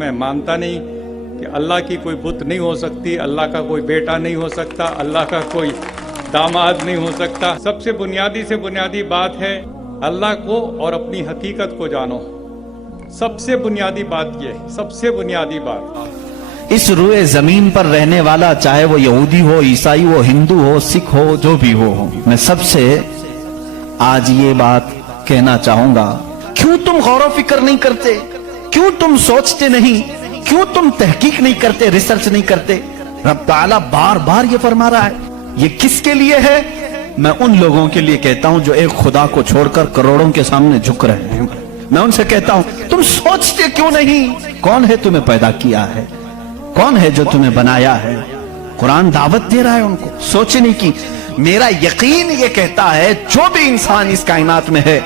मैं मानता नहीं कि अल्लाह की कोई बुत नहीं हो सकती, अल्लाह का कोई बेटा नहीं हो सकता, अल्लाह का कोई दामाद नहीं हो सकता। सबसे बुनियादी से बुनियादी बात है अल्लाह को और अपनी हकीकत को जानो। सबसे बुनियादी बात ये है, सबसे बुनियादी बात। इस रुए जमीन पर रहने वाला, चाहे वो यहूदी हो, ईसाई हो, हिंदू हो, सिख हो, जो भी हो, मैं सबसे आज ये बात कहना चाहूंगा, क्यों तुम गौर व फिक्र नहीं करते? क्यों तुम सोचते नहीं? क्यों तुम तहकीक नहीं करते, रिसर्च नहीं करते? रब ताला बार बार ये फरमा रहा है। ये किसके लिए है? मैं उन लोगों के लिए कहता हूं जो एक खुदा को छोड़कर करोड़ों के सामने झुक रहे हैं। मैं उनसे कहता हूं, तुम सोचते क्यों नहीं? कौन है तुम्हें पैदा किया है? कौन है जो तुम्हें बनाया है? कुरान दावत दे रहा है उनको सोचने की। मेरा यकीन ये कहता है जो भी इंसान इस कायनात में है,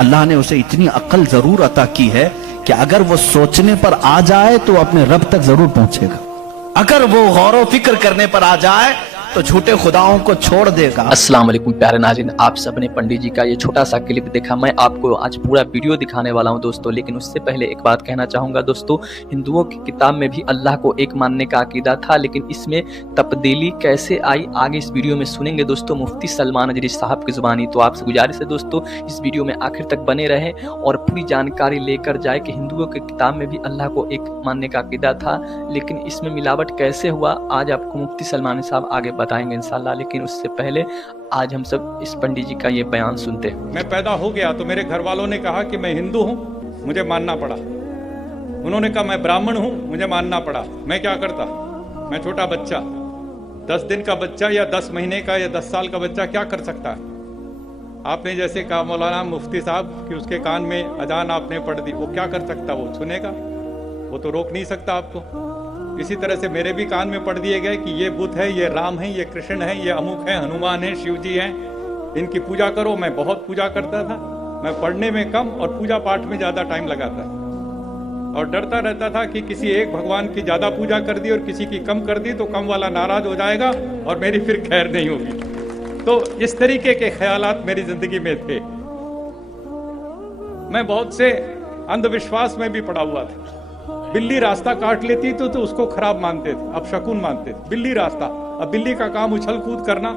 अल्लाह ने उसे इतनी अक्ल जरूर अता की है कि अगर वो सोचने पर आ जाए तो अपने रब तक जरूर पहुंचेगा। अगर वो गौर व फिक्र करने पर आ जाए तो झूठे खुदाओं को छोड़ देगा। अस्सलाम वालेकुम प्यारे नाज़रीन, आप सबने पंडित जी का ये छोटा सा क्लिप देखा। मैं आपको आज पूरा वीडियो दिखाने वाला हूं दोस्तों, लेकिन उससे पहले एक बात कहना चाहूँगा दोस्तों। हिंदुओं की किताब में भी अल्लाह को एक मानने का अकीदा था, लेकिन इसमें तब्दीली कैसे आई आगे इस वीडियो में सुनेंगे दोस्तों, मुफ्ती सलमान अजरी साहब की ज़ुबानी। तो आपसे गुजारिश है दोस्तों, इस वीडियो में आखिर तक बने रहें और पूरी जानकारी लेकर जाए कि हिंदुओं की किताब में भी अल्लाह को एक मानने का अकीदा था, लेकिन इसमें मिलावट कैसे हुआ आज आपको मुफ्ती सलमान साहब आगे बताएंगे इंशाल्लाह। लेकिन उससे पहले आज हम सब इस पंडित जी का ये बयान सुनते हैं। मैं पैदा हो गया तो मेरे घर वालों ने कहा कि मैं हिंदू हूँ, मुझे मानना पड़ा। उन्होंने कहा मैं ब्राह्मण हूँ, मुझे मानना पड़ा। मैं क्या करता? मैं छोटा बच्चा, 10 दिन का बच्चा या 10 महीने का या 10 साल का बच्चा क्या कर सकता है? आपने जैसे कहा मौलाना मुफ्ती साहब कि उसके कान में अजान आपने पढ़ दी, वो क्या कर सकता? वो सुनेगा, वो तो रोक नहीं सकता आपको। इसी तरह से मेरे भी कान में पढ़ दिए गए कि ये बुद्ध है, ये राम है, ये कृष्ण है, ये अमुक है, हनुमान है, शिव जी हैं, इनकी पूजा करो। मैं बहुत पूजा करता था। मैं पढ़ने में कम और पूजा पाठ में ज़्यादा टाइम लगाता और डरता रहता था कि किसी एक भगवान की ज़्यादा पूजा कर दी और किसी की कम कर दी तो कम वाला नाराज हो जाएगा और मेरी फिर खैर नहीं होगी। तो इस तरीके के ख्यालात मेरी जिंदगी में थे। मैं बहुत से अंधविश्वास में भी पड़ा हुआ था। बिल्ली रास्ता काट लेती तो उसको खराब मानते थे, अब शकुन मानते थे। बिल्ली रास्ता, अब बिल्ली का काम उछल कूद करना।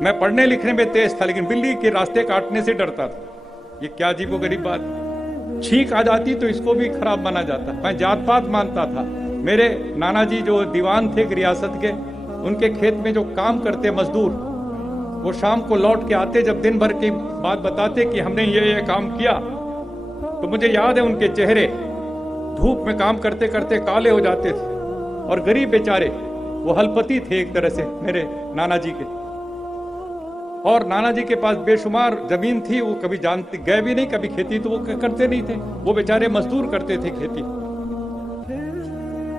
मैं पढ़ने लिखने में तेज था, लेकिन बिल्ली के रास्ते काटने से डरता था। ये क्या अजीबोगरीब बात। छींक आ जाती तो इसको भी खराब माना जाता। मैं जात पात मानता था। मेरे नाना जी जो दीवान थे रियासत के, उनके खेत में जो काम करते मजदूर, वो शाम को लौट के आते, जब दिन भर की बात बताते कि हमने ये काम किया, तो मुझे याद है उनके चेहरे धूप में काम करते करते काले हो जाते थे। और गरीब बेचारे, वो हलपति थे एक तरह से मेरे नाना जी के। और नाना जी के पास बेशुमार जमीन थी, वो कभी जानते गए भी नहीं, कभी खेती तो वो करते नहीं थे। वो बेचारे मजदूर करते थे खेती।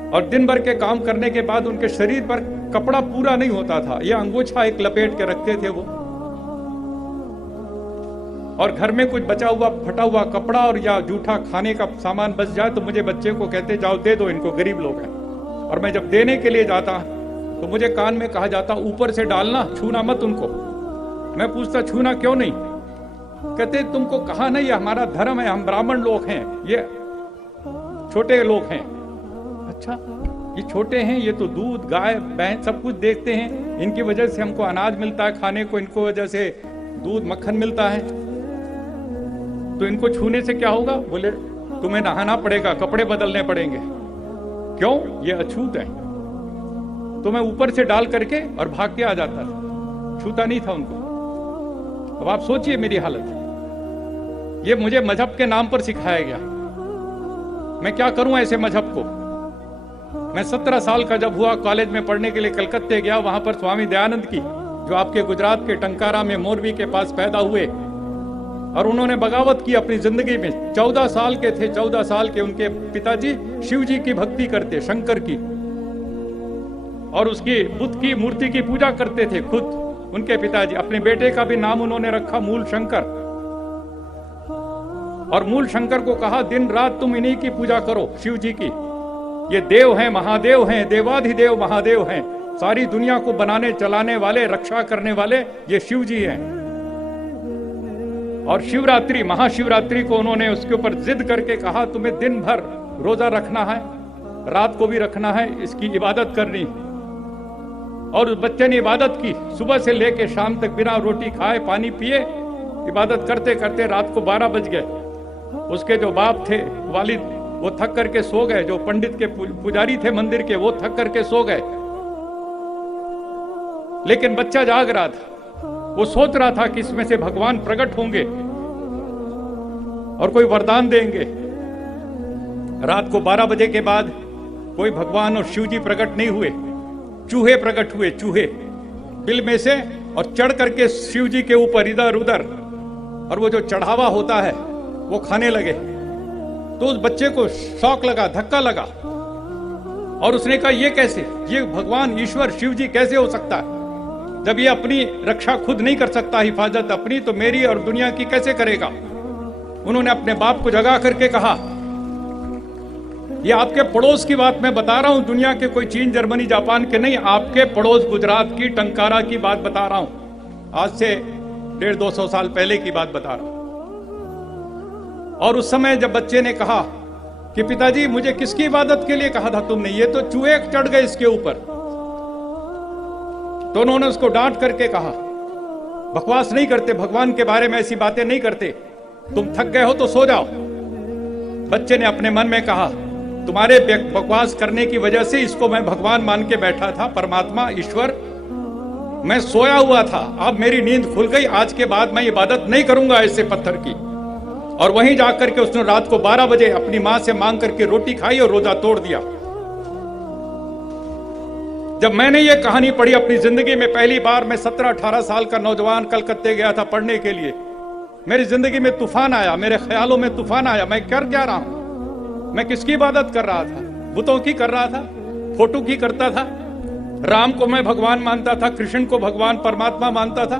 और दिन भर के काम करने के बाद उनके शरीर पर कपड़ा पूरा नहीं होता था, ये अंगोछा एक लपेट के रखते थे वो। और घर में कुछ बचा हुआ फटा हुआ कपड़ा और या जूठा खाने का सामान बच जाए तो मुझे बच्चे को कहते जाओ दे दो इनको, गरीब लोग हैं। और मैं जब देने के लिए जाता तो मुझे कान में कहा जाता ऊपर से डालना, छूना मत उनको। मैं पूछता छूना क्यों नहीं? कहते तुमको कहा नहीं, ये हमारा धर्म है, हम ब्राह्मण लोग हैं, ये छोटे लोग हैं। अच्छा, ये छोटे हैं, ये तो दूध गाय भैंस सब कुछ देखते हैं, इनकी वजह से हमको अनाज मिलता है खाने को, इनको वजह से दूध मक्खन मिलता है, तो इनको छूने से क्या होगा? बोले तुम्हें नहाना पड़ेगा, कपड़े बदलने पड़ेंगे। क्यों? ये अछूत है। तो मैं ऊपर से डाल करके और भाग के आ जाता था, छूता नहीं था उनको। अब आप सोचिए मेरी हालत। ये मुझे मजहब के नाम पर सिखाया गया। मैं क्या करूं ऐसे मजहब को? मैं 17 साल का जब हुआ, कॉलेज में पढ़ने के लिए कलकत्ते गया। वहां पर स्वामी दयानंद की, जो आपके गुजरात के टंकारा में मोरबी के पास पैदा हुए, और उन्होंने बगावत की अपनी जिंदगी में। 14 साल के थे, 14 साल के उनके पिताजी शिव जी की भक्ति करते, शंकर की, और उसकी बुद्ध की मूर्ति की पूजा करते थे खुद उनके पिताजी। अपने बेटे का भी नाम उन्होंने रखा मूल शंकर। और मूल शंकर को कहा दिन रात तुम इन्हीं की पूजा करो, शिव जी की। ये देव हैं, महादेव हैं, देवाधिदेव महादेव हैं। सारी दुनिया को बनाने चलाने वाले, रक्षा करने वाले ये शिव जी हैं। और शिवरात्रि, महाशिवरात्रि को उन्होंने उसके ऊपर जिद करके कहा तुम्हें दिन भर रोजा रखना है, रात को भी रखना है, इसकी इबादत करनी है। और उस बच्चे ने इबादत की, सुबह से लेके शाम तक बिना रोटी खाए पानी पिए इबादत करते करते रात को 12 बज गए। उसके जो बाप थे, वालिद, वो थक करके सो गए। जो पंडित के पुजारी थे मंदिर के, वो थक करके सो गए। लेकिन बच्चा जाग रहा था। वो सोच रहा था कि इसमें से भगवान प्रकट होंगे और कोई वरदान देंगे। रात को 12 बजे के बाद कोई भगवान और शिव जी प्रकट नहीं हुए। चूहे प्रकट हुए, चूहे बिल में से, और चढ़ करके शिव जी के ऊपर इधर उधर, और वो जो चढ़ावा होता है वो खाने लगे। तो उस बच्चे को शौक लगा, धक्का लगा, और उसने कहा ये कैसे, ये भगवान ईश्वर शिव जी कैसे हो सकता है? जब ये अपनी रक्षा खुद नहीं कर सकता, हिफाजत अपनी, तो मेरी और दुनिया की कैसे करेगा? उन्होंने अपने बाप को जगा करके कहा, ये आपके पड़ोस की बात मैं बता रहा हूं, दुनिया के कोई चीन, जर्मनी, जापान के नहीं, आपके पड़ोस गुजरात की टंकारा की बात बता रहा हूं। आज से 150-200 साल पहले की बात बता रहा हूं। और उस समय जब बच्चे ने कहा कि पिताजी मुझे किसकी इबादत के लिए कहा था तुमने, ये तो चूहे चढ़ गए इसके ऊपर, तो उन्होंने उसको डांट करके कहा, बकवास नहीं करते, भगवान के बारे में ऐसी बातें नहीं करते, तुम थक गए हो तो सो जाओ। बच्चे ने अपने मन में कहा, तुम्हारे बकवास करने की वजह से इसको मैं भगवान मान के बैठा था, परमात्मा ईश्वर, मैं सोया हुआ था, अब मेरी नींद खुल गई, आज के बाद मैं इबादत नहीं करूंगा ऐसे पत्थर की। और वहीं जाकर के उसने रात को 12 बजे अपनी मां से मांग करके रोटी खाई और रोजा तोड़ दिया। जब मैंने ये कहानी पढ़ी अपनी जिंदगी में पहली बार, मैं 17-18 साल का नौजवान कलकत्ते गया था पढ़ने के लिए। मेरी जिंदगी में तूफान आया, मेरे ख्यालों में तूफान आया। मैं कर क्या रहा हूं? मैं किसकी इबादत कर रहा था? बुतों की कर रहा था, फोटो की करता था। राम को मैं भगवान मानता था, कृष्ण को भगवान परमात्मा मानता था।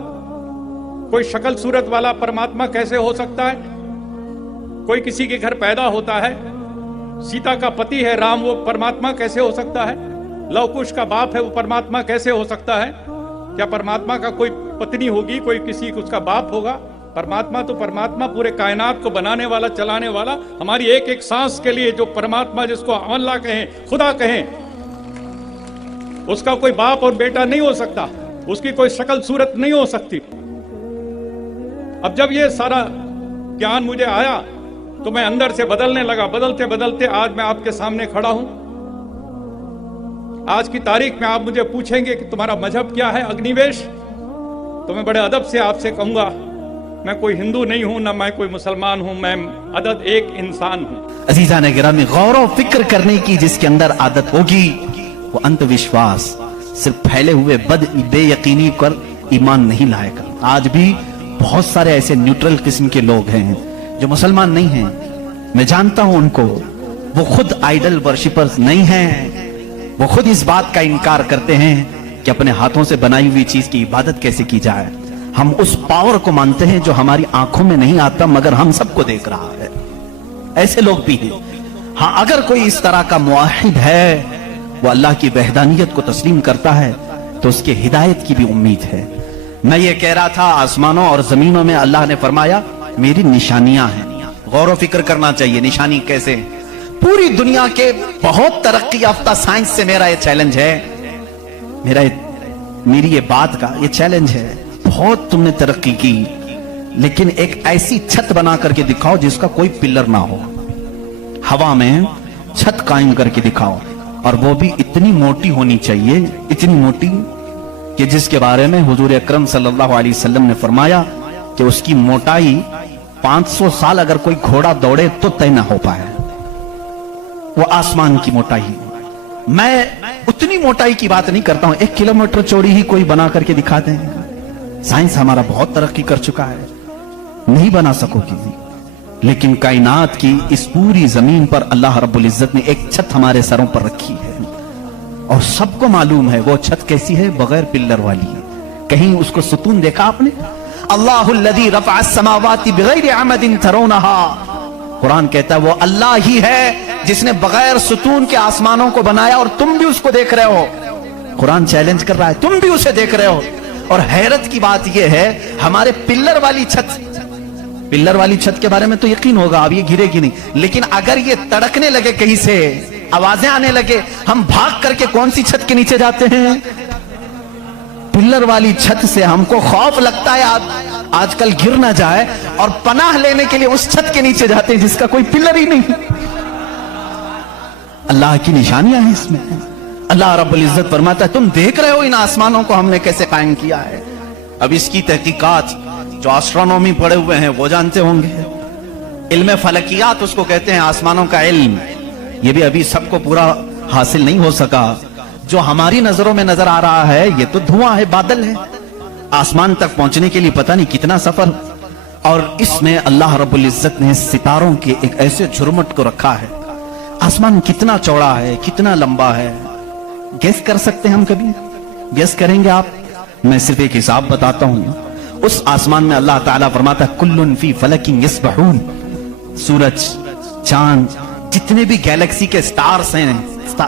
कोई शक्ल सूरत वाला परमात्मा कैसे हो सकता है? कोई किसी के घर पैदा होता है, सीता का पति है राम, वो परमात्मा कैसे हो सकता है? लव कुश का बाप है, वो परमात्मा कैसे हो सकता है? क्या परमात्मा का कोई पत्नी होगी, कोई किसी उसका बाप होगा? परमात्मा तो परमात्मा, पूरे कायनात को बनाने वाला, चलाने वाला, हमारी एक एक सांस के लिए जो परमात्मा, जिसको अल्लाह कहें, खुदा कहें, उसका कोई बाप और बेटा नहीं हो सकता, उसकी कोई शक्ल सूरत नहीं हो सकती। अब जब ये सारा ज्ञान मुझे आया तो मैं अंदर से बदलने लगा। बदलते बदलते आज मैं आपके सामने खड़ा हूं। आज की तारीख में आप मुझे पूछेंगे कि तुम्हारा मजहब क्या है, अग्निवेश, तो मैं बड़े अदब से आपसे कहूंगा, मैं कोई हिंदू नहीं हूं, ना मैं कोई मुसलमान हूं, मैं अदद एक इंसान हूं। अजीजान गिरामी, गौर व फिक्र करने की जिसके अंदर आदत होगी, वो अंधविश्वास, सिर्फ फैले हुए बेयकीनी पर ईमान नहीं लाएगा। आज भी बहुत सारे ऐसे न्यूट्रल किस्म के लोग हैं जो मुसलमान नहीं हैं, मैं जानता हूं उनको, वो खुद आइडल वर्शिपर्स नहीं हैं, वो खुद इस बात का इनकार करते हैं कि अपने हाथों से बनाई हुई चीज की इबादत कैसे की जाए। हम उस पावर को मानते हैं जो हमारी आंखों में नहीं आता मगर हम सबको देख रहा है। ऐसे लोग भी हैं। हाँ, अगर कोई इस तरह का मुआहिद है, वो अल्लाह की वहदानियत को तस्लीम करता है, तो उसके हिदायत की भी उम्मीद है। मैं ये कह रहा था, आसमानों और जमीनों में अल्लाह ने फरमाया मेरी निशानियां हैं। गौर व फिक्र करना चाहिए, निशानी कैसे? पूरी दुनिया के बहुत तरक्की याफ्ता साइंस से मेरा ये चैलेंज है, मेरी ये बात का ये चैलेंज है, बहुत तुमने तरक्की की, लेकिन एक ऐसी छत बना करके दिखाओ जिसका कोई पिलर ना हो, हवा में छत कायम करके दिखाओ, और वो भी इतनी मोटी होनी चाहिए, इतनी मोटी कि जिसके बारे में हुजूर अकरम सल्लल्लाहु अलैहि वसल्लम ने फरमाया कि उसकी मोटाई 500 साल अगर कोई घोड़ा दौड़े तो तय ना हो पाए। वो आसमान की मोटाई। मैं उतनी मोटाई की बात नहीं करता हूं, 1 किलोमीटर चौड़ी ही कोई बना करके दिखाते हैं। साइंस हमारा बहुत तरक्की कर चुका है, नहीं बना सकोगी, लेकिन कायनात की इस पूरी जमीन पर अल्लाह रब्बुल इज्जत ने एक छत हमारे सरों पर रखी है, और सबको मालूम है वो छत कैसी है, बगैर पिल्लर वाली। कहीं उसको सुतून देखा आपने? अल्लाहुल्लज़ी रफ़अस समावाति बिगैरि अमदिन तरौनहा, कुरान कहता है वो अल्लाह ही है जिसने बगैर सुतून के आसमानों को बनाया, और तुम भी उसको देख रहे हो। कुरान चैलेंज कर रहा है, तुम भी उसे देख रहे हो। और हैरत की बात यह है, हमारे पिल्लर वाली छत पिल्लर वाली छत के बारे में तो यकीन होगा अब ये गिरेगी नहीं, लेकिन अगर ये तड़कने लगे कहीं से, आवाजें आने लगे, हम भाग करके कौन सी छत के नीचे जाते हैं? पिल्लर वाली छत से हमको खौफ लगता है आजकल गिर ना जाए, और पनाह लेने के लिए उस छत के नीचे जाते हैं जिसका कोई पिल्लर ही नहीं। अल्लाह की निशानियां हैं इसमें। अल्लाह रब्बुल इज्जत फरमाता है तुम देख रहे हो इन आसमानों को हमने कैसे कायम किया है। अब इसकी तहकीकात जो एस्ट्रोनॉमी पढ़े हुए हैं वो जानते होंगे, इल्म फलकियात उसको कहते हैं, आसमानों का इल्म, ये भी अभी सबको पूरा हासिल नहीं हो सका। जो हमारी नजरों में नजर आ रहा है ये तो धुआं है, बादल है, आसमान तक पहुंचने के लिए पता नहीं कितना सफर। और इसमें अल्लाह रब्बुल इज्जत ने सितारों के एक ऐसे झुरमुट को रखा है। आसमान कितना चौड़ा है, कितना लंबा है, गेस कर सकते हैं हम? कभी गेस करेंगे आप? मैं सिर्फ एक हिसाब बताता हूं। उस आसमान में अल्लाह ताला फरमाता है कुल्लुन फी फलकिन यस्बहून, सूरज, चांद, जितने भी गैलेक्सी के स्टार्स हैं,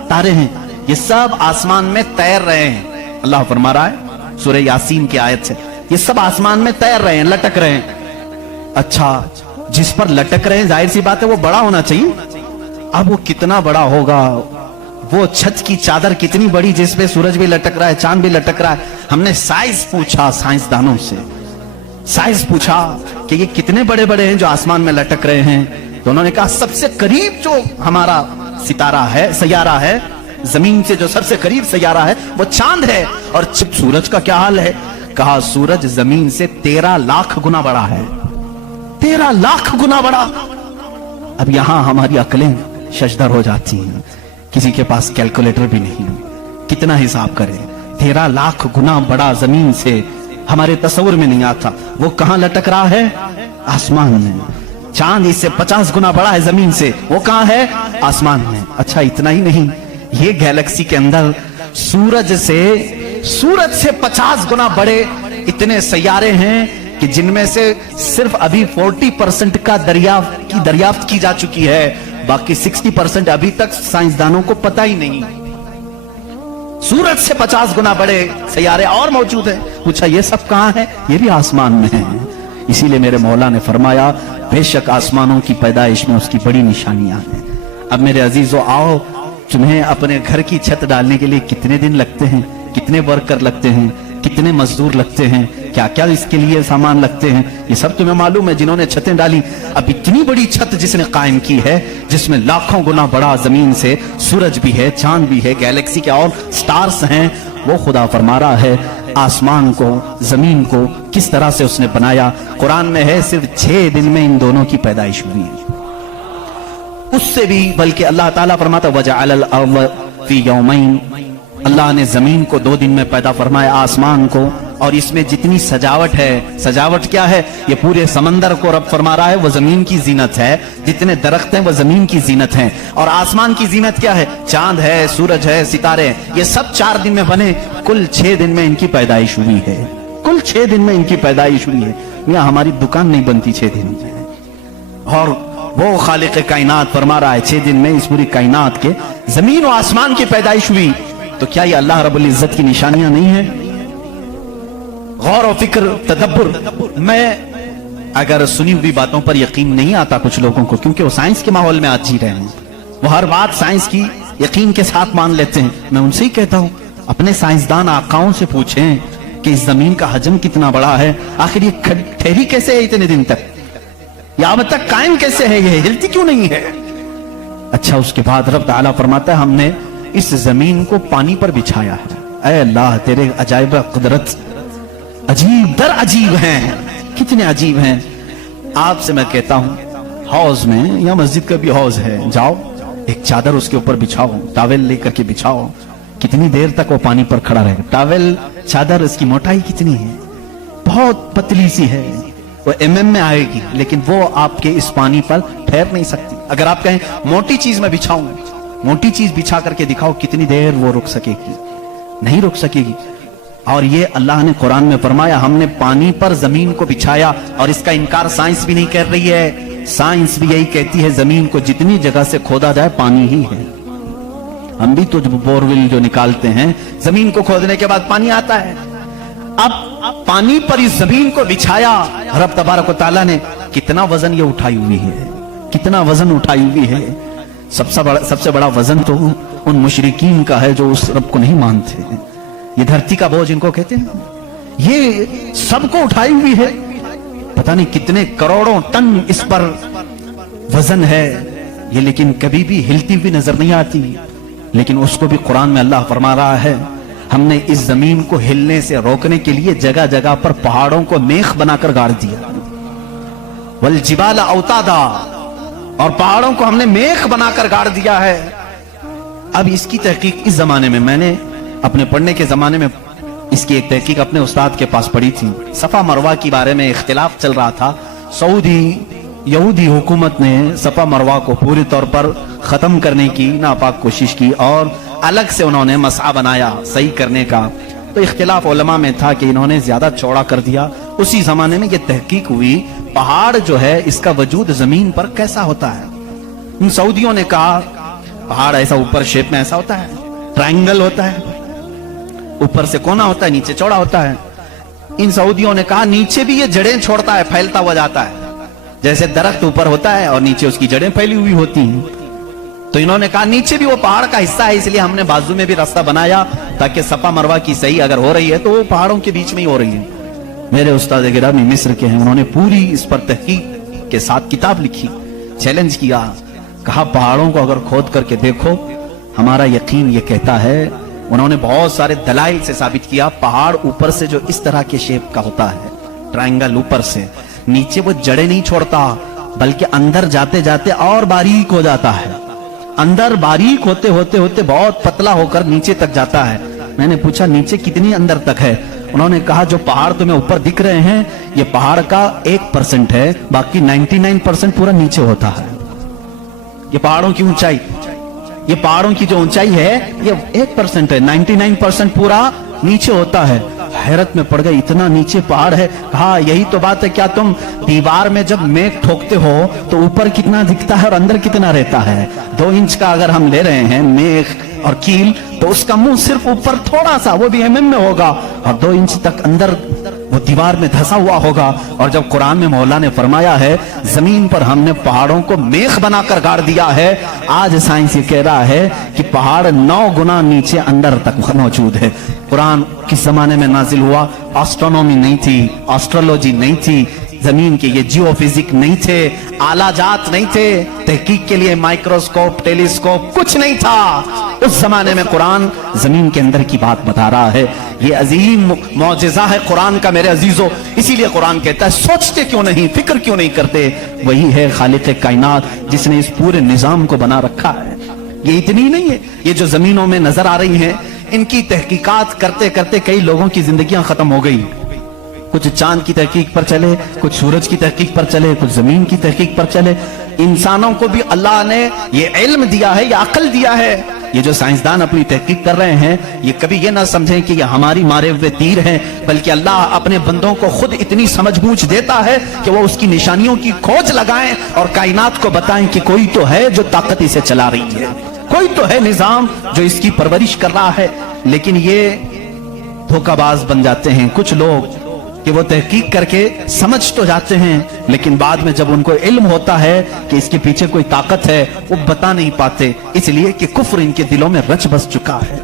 तारे हैं, ये सब आसमान में तैर रहे हैं। अल्लाह फरमा रहा है सूरह यासीन की आयत से, ये सब आसमान में तैर रहे हैं, लटक रहे हैं। अच्छा, जिस पर लटक रहे हैं जाहिर सी बात है वो बड़ा होना चाहिए। अब वो कितना बड़ा होगा? वो छत की चादर कितनी बड़ी जिसपे सूरज भी लटक रहा है, चांद भी लटक रहा है। हमने साइज पूछा साइंसदानों से, साइज पूछा कि ये कितने बड़े बड़े हैं जो आसमान में लटक रहे हैं। तो उन्होंने कहा सबसे करीब जो हमारा सितारा है, सैयारा है, जमीन से जो सबसे करीब सैयारा है वो चांद है। और सूरज का क्या हाल है? कहा सूरज जमीन से 13 लाख गुना बड़ा है, 13 लाख गुना बड़ा। अब यहां हमारी अकलें शशदर हो जाती हैं, किसी के पास कैलकुलेटर भी नहीं, कितना हिसाब करे? 13 लाख गुना बड़ा जमीन से, हमारे तस्वुर में नहीं आता। वो कहां लटक रहा है? आसमान में। चांद इससे 50 गुना बड़ा है जमीन से, वो कहां है? आसमान में। अच्छा, इतना ही नहीं, ये गैलेक्सी के अंदर सूरज से 50 गुना बड़े इतने सैयारे हैं कि जिनमें से सिर्फ अभी 40% का दरियाफ्त की जा चुकी है, बाकी 60% अभी तक साइंसदानों को पता ही नहीं। सूरज से 50 गुना बड़े सैयारे और मौजूद हैं। पूछा ये सब कहां है? ये भी आसमान में है। इसीलिए मेरे मौला ने फरमाया बेशक आसमानों की पैदाइश में उसकी बड़ी निशानियां हैं। अब मेरे अजीजों, आओ, तुम्हें अपने घर की छत डालने के लिए कितने दिन लगते हैं, कितने वर्कर लगते हैं, कितने मजदूर लगते हैं, क्या क्या इसके लिए सामान लगते हैं, ये सब तुम्हें मालूम है जिन्होंने छतें डाली। अब इतनी बड़ी छत जिसने कायम की है, जिसमें लाखों गुना बड़ा जमीन से सूरज भी है, चांद भी है, गैलेक्सी के और स्टार्स हैं, वो खुदा फरमा रहा है आसमान को, जमीन को किस तरह से उसने बनाया। कुरान में है सिर्फ 6 दिन में इन दोनों की पैदाइश हुई है। उससे भी बल्कि अल्लाह ताला फरमाता वजअलल अर्ज़ फी यौमैन, अल्लाह ने जमीन को 2 दिन में पैदा फरमाया, आसमान को। और इसमें जितनी सजावट है, सजावट क्या है? ये पूरे समंदर को रब फरमा रहा है वो जमीन की जीनत है, जितने दरख्त हैं वो जमीन की जीनत हैं। और आसमान की जीनत क्या है? चांद है, सूरज है, सितारे हैं। ये सब 4 दिन में बने, कुल 6 दिन में इनकी पैदाइश हुई है। कुल 6 दिन में इनकी पैदाइश हुई है। यहाँ हमारी दुकान नहीं बनती 6 दिन में। और वो खालिक कायनात फरमा रहा है 6 दिन में इस पूरी कायनात के जमीन और आसमान की पैदाइश हुई। तो क्या ये अल्लाह रब्बुल इज्जत की निशानियां नहीं है? गौर और फिक्र, तदब्बुर। मैं अगर सुनी हुई बातों पर यकीन नहीं आता कुछ लोगों को, क्योंकि वो साइंस के माहौल में आज जी रहे हैं, वो हर बात साइंस की यकीन के साथ मान लेते हैं। मैं उनसे ही कहता हूं अपने साइंसदान आकाओं से पूछें कि इस जमीन का हजम कितना बड़ा है, आखिर ये ठहरी कैसे है इतने दिन तक, या अब तक कायम कैसे है, ये हिलती क्यों नहीं है? अच्छा, उसके बाद रब ताला फरमाता है हमने इस जमीन को पानी पर बिछाया है। ऐ अल्लाह, तेरे अजाइब कुदरत अजीब दर अजीब हैं, कितने अजीब हैं। आपसे मैं कहता हूं हौज में या मस्जिद का भी हौज है, जाओ एक चादर उसके ऊपर बिछाओ, टॉवेल लेकर के बिछाओ, कितनी देर तक वो पानी पर खड़ा रहेगा। टॉवेल, चादर, इसकी मोटाई कितनी है? बहुत पतली सी है, वो mm में आएगी, लेकिन वो आपके इस पानी पर ठहर नहीं सकती। अगर आप कहें मोटी चीज में बिछाऊं, मोटी चीज बिछा करके दिखाओ, कितनी देर वो रुक सकेगी? नहीं रुक सकेगी। और ये अल्लाह ने कुरान में फरमाया हमने पानी पर जमीन को बिछाया, और इसका इनकार साइंस भी नहीं कर रही है। साइंस भी यही कहती है जमीन को जितनी जगह से खोदा जाए पानी ही है। हम भी तो बोरवेल जो निकालते हैं, जमीन को खोदने के बाद पानी आता है। अब पानी पर इस जमीन को बिछाया रब तबारक व तआला ने, कितना वजन ये उठाई हुई है, कितना वजन उठाई हुई है। सबसे बड़ा वजन तो उन मुशरिकीन का है जो उस रब को नहीं मानते। ये धरती का बोझ इनको कहते हैं, ये सबको उठाई हुई है। पता नहीं कितने करोड़ों टन इस पर वजन है ये, लेकिन कभी भी हिलती हुई नजर नहीं आती। लेकिन उसको भी कुरान में अल्लाह फरमा रहा है, हमने इस जमीन को हिलने से रोकने के लिए जगह जगह पर पहाड़ों को मेख बनाकर गाड़ दिया। वल जिबाल औतादा, और पहाड़ों को हमने मेख बनाकर गाड़ दिया है। अब इसकी तहकीक इस जमाने में, मैंने अपने पढ़ने के जमाने में इसकी एक तहकीक अपने उस्ताद के पास पढ़ी थी। सफा मरवा के बारे में इख्तिलाफ चल रहा था। सऊदी यहूदी हुकूमत ने सफा मरवा को पूरी तौर पर खत्म करने की नापाक कोशिश की और अलग से उन्होंने मसआ बनाया सही करने का। तो इख्तिलाफ उलमा में था कि इन्होंने ज्यादा चौड़ा कर दिया। उसी जमाने में यह तहकीक हुई, पहाड़ जो है इसका वजूद जमीन पर कैसा होता है। इन सऊदियों ने कहा पहाड़ ऐसा ऊपर शेप में ऐसा होता है, ट्रायंगल होता है, ऊपर से कोना होता है, नीचे चौड़ा होता है। इन सऊदियों ने कहा नीचे भी ये जड़ें छोड़ता है, फैलता हुआ जाता है, जैसे दरख्त ऊपर होता है और नीचे उसकी जड़ें फैली हुई होती हैं। तो इन्होंने कहा नीचे भी वो पहाड़ का हिस्सा है, इसलिए हमने बाजू में भी रास्ता बनाया ताकि सफा मरवा की सही अगर हो रही है तो वो पहाड़ों के बीच में ही हो रही है। मेरे उस्ताद गिरामी मिस्र के हैं, उन्होंने पूरी इस पर तहकीक के साथ किताब लिखी, चैलेंज किया, कहा पहाड़ों को अगर खोद करके देखो, हमारा यकीन ये कहता है। उन्होंने बहुत सारे दलाइल से साबित किया, पहाड़ ऊपर से जो इस तरह के शेप का होता है, ट्रायंगल ऊपर से, नीचे वो जड़ें नहीं छोड़ता, बल्कि अंदर जाते जाते और बारीक हो जाता है। अंदर बारीक होते होते होते बहुत पतला होकर नीचे तक जाता है। मैंने पूछा नीचे कितनी अंदर तक है? उन्होंने कहा जो पहाड़ तुम्हें ऊपर दिख रहे हैं ये पहाड़ का 1% है, बाकी 99% पूरा नीचे होता है। ये पहाड़ों की ऊंचाई, ये पहाड़ों की जो ऊंचाई है ये 1% है, 99% पूरा नीचे होता है। हैरत में पड़ गए, इतना नीचे पहाड़ है। कहा यही तो बात है, क्या तुम दीवार में जब मेघ ठोकते हो तो ऊपर कितना दिखता है और अंदर कितना रहता है? 2 इंच का अगर हम ले रहे हैं मेघ और कील, तो उसका मुंह सिर्फ ऊपर थोड़ा सा, वो भी mm में होगा, और 2 इंच तक अंदर वो दीवार में धंसा हुआ होगा। और जब कुरान में मौला ने फरमाया है जमीन पर हमने पहाड़ों को मेख बनाकर गाड़ दिया है, आज साइंस ये कह रहा है कि पहाड़ 9 गुना नीचे अंदर तक मौजूद है। कुरान किस जमाने में नाजिल हुआ? एस्ट्रोनॉमी नहीं थी, एस्ट्रोलॉजी नहीं थी, जमीन के ये जियोफिजिक नहीं थे, आला जात नहीं थे, तहकीक के लिए माइक्रोस्कोप, टेलीस्कोप कुछ नहीं था। उस जमाने में कुरान जमीन के अंदर की बात बता रहा है। ये अजीम मौजिज़ा है कुरान का मेरे अजीजों। इसीलिए कुरान कहता है सोचते क्यों नहीं, फिक्र क्यों नहीं करते? वही है खालिक कायनात जिसने इस पूरे निजाम को बना रखा है। ये इतनी नहीं है, ये जो जमीनों में नजर आ रही हैं, इनकी तहकीकात करते करते कई लोगों की जिंदगियां खत्म हो गई। कुछ चांद की तहकीक पर चले, कुछ सूरज की तहकीक पर चले, कुछ जमीन की तहकीक पर चले। इंसानों को भी अल्लाह ने ये इल्म दिया है, ये अकल दिया है। ये जो साइंसदान अपनी तहकीक कर रहे हैं, ये कभी ये ना समझें कि ये हमारी मारे हुए तीर हैं, बल्कि अल्लाह अपने बंदों को खुद इतनी समझबूझ देता है कि वो उसकी निशानियों की खोज लगाएं और कायनात को बताएं कि कोई तो है जो ताकत इसे चला रही है, कोई तो है निजाम जो इसकी परवरिश कर रहा है। लेकिन ये धोखाबाज बन जाते हैं कुछ लोग कि वो तहकीक करके समझ तो जाते हैं, लेकिन बाद में जब उनको इल्म होता है कि इसके पीछे कोई ताकत है, वो बता नहीं पाते, इसलिए कि कुफ्र इनके दिलों में रच बस चुका है।